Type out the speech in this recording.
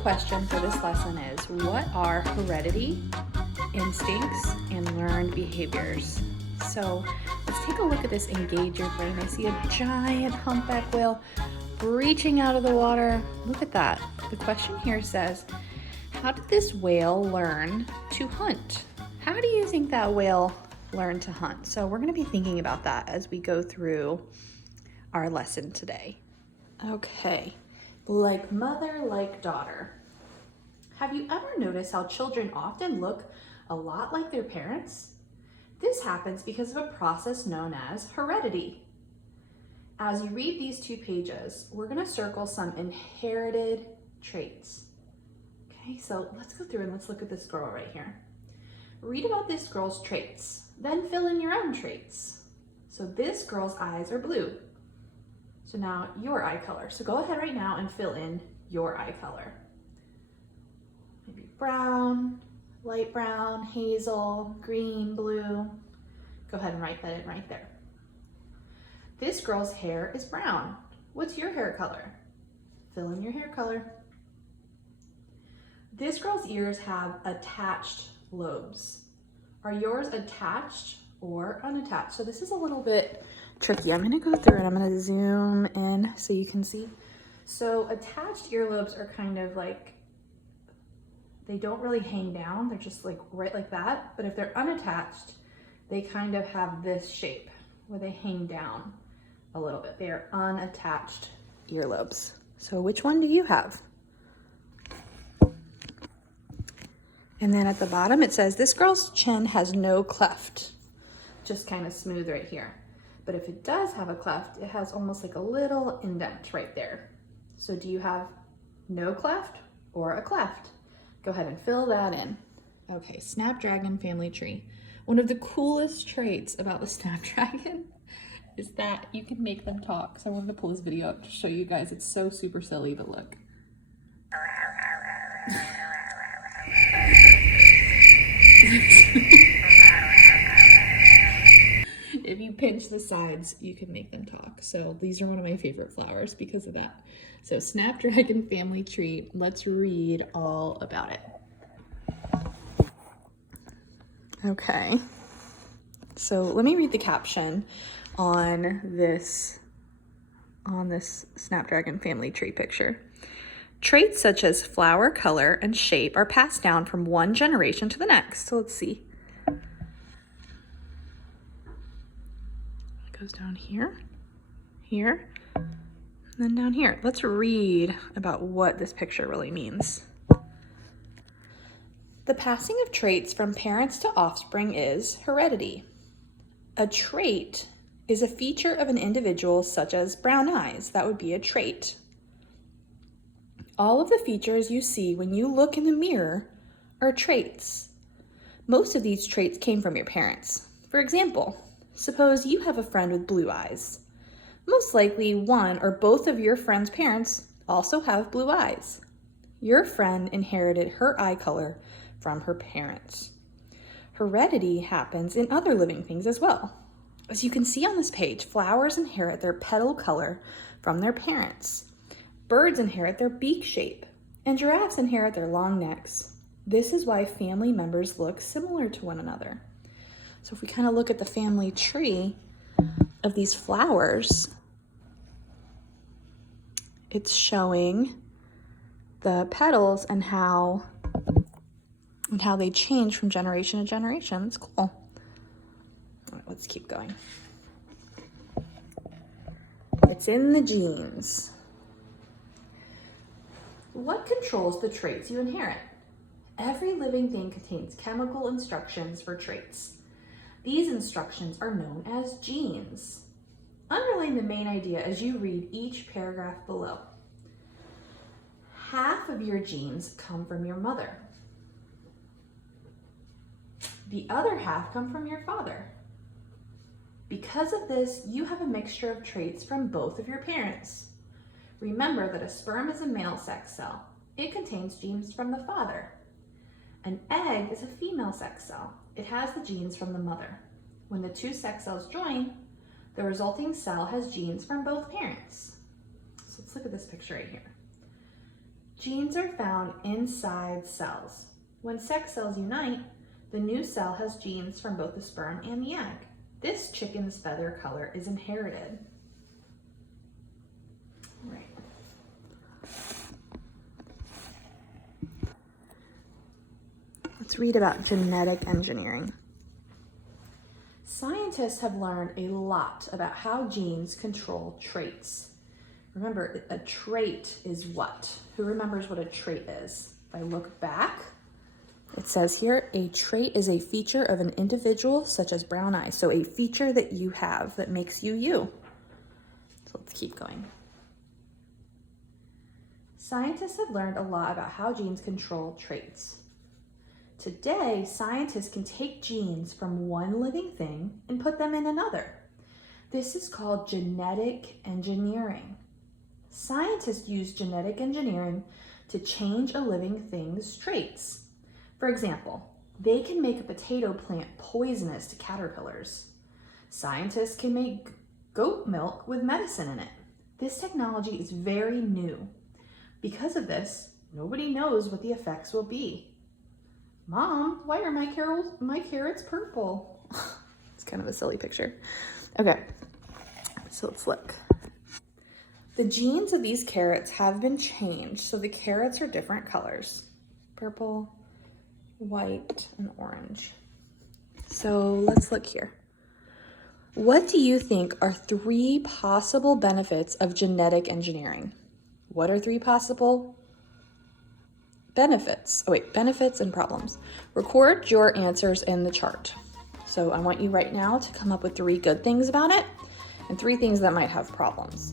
question for this lesson is, what are heredity, instincts, and learned behaviors? So let's take a look at this engage your brain. I see a giant humpback whale breaching out of the water. Look at that. The question here says, how did this whale learn to hunt? How do you think that whale learned to hunt? So we're going to be thinking about that as we go through our lesson today. Okay, like mother, like daughter. Have you ever noticed how children often look a lot like their parents? This happens because of a process known as heredity. As you read these 2 pages, we're going to circle some inherited traits. Okay, so let's go through and let's look at this girl right here. Read about this girl's traits, then fill in your own traits. So this girl's eyes are blue. So now your eye color. So go ahead right now and fill in your eye color. Maybe brown, light brown, hazel, green, blue. Go ahead and write that in right there. This girl's hair is brown. What's your hair color? Fill in your hair color. This girl's ears have attached lobes. Are yours attached or unattached? So this is a little bit tricky. I'm gonna go through and I'm gonna zoom in so you can see. So attached earlobes are kind of like, they don't really hang down. They're just like right like that. But if they're unattached, they kind of have this shape where they hang down a little bit. They are unattached earlobes. So which one do you have? And then at the bottom it says, this girl's chin has no cleft. Just kind of smooth right here. But if it does have a cleft, it has almost like a little indent right there. So do you have no cleft or a cleft? Go ahead and fill that in. Okay, Snapdragon family tree. One of the coolest traits about the Snapdragon is that you can make them talk. So I wanted to pull this video up to show you guys. It's so super silly, but look. If you pinch the sides, you can make them talk. So these are one of my favorite flowers because of that. So Snapdragon family tree, let's read all about it. Okay, so let me read the caption on this Snapdragon family tree picture. Traits such as flower color and shape are passed down from one generation to the next. So let's see. It goes down here, here, and then down here. Let's read about what this picture really means. The passing of traits from parents to offspring is heredity. A trait is a feature of an individual such as brown eyes. That would be a trait. All of the features you see when you look in the mirror are traits. Most of these traits came from your parents. For example, suppose you have a friend with blue eyes. Most likely one or both of your friend's parents also have blue eyes. Your friend inherited her eye color from her parents. Heredity happens in other living things as well. As you can see on this page, flowers inherit their petal color from their parents. Birds inherit their beak shape, and giraffes inherit their long necks. This is why family members look similar to one another. So if we kind of look at the family tree of these flowers, it's showing the petals and how they change from generation to generation. It's cool. All right, let's keep going. It's in the genes. What controls the traits you inherit? Every living thing contains chemical instructions for traits. These instructions are known as genes. Underline the main idea as you read each paragraph below. Half of your genes come from your mother. The other half come from your father. Because of this, you have a mixture of traits from both of your parents. Remember that a sperm is a male sex cell. It contains genes from the father. An egg is a female sex cell. It has the genes from the mother. When the 2 sex cells join, the resulting cell has genes from both parents. So let's look at this picture right here. Genes are found inside cells. When sex cells unite, the new cell has genes from both the sperm and the egg. This chicken's feather color is inherited. Right. Let's read about genetic engineering. Scientists have learned a lot about how genes control traits. Remember, a trait is what? Who remembers what a trait is? If I look back, it says here, a trait is a feature of an individual, such as brown eyes. So a feature that you have that makes you you. So let's keep going. Scientists have learned a lot about how genes control traits. Today, scientists can take genes from one living thing and put them in another. This is called genetic engineering. Scientists use genetic engineering to change a living thing's traits. For example, they can make a potato plant poisonous to caterpillars. Scientists can make goat milk with medicine in it. This technology is very new. Because of this, nobody knows what the effects will be. Mom, why are my carrots purple? It's kind of a silly picture. Okay, so let's look. The genes of these carrots have been changed, so the carrots are different colors. Purple, white, and orange. So let's look here. What do you think are 3 possible benefits of genetic engineering? What are 3 possible benefits? Benefits and problems. Record your answers in the chart. So I want you right now to come up with 3 good things about it and 3 things that might have problems.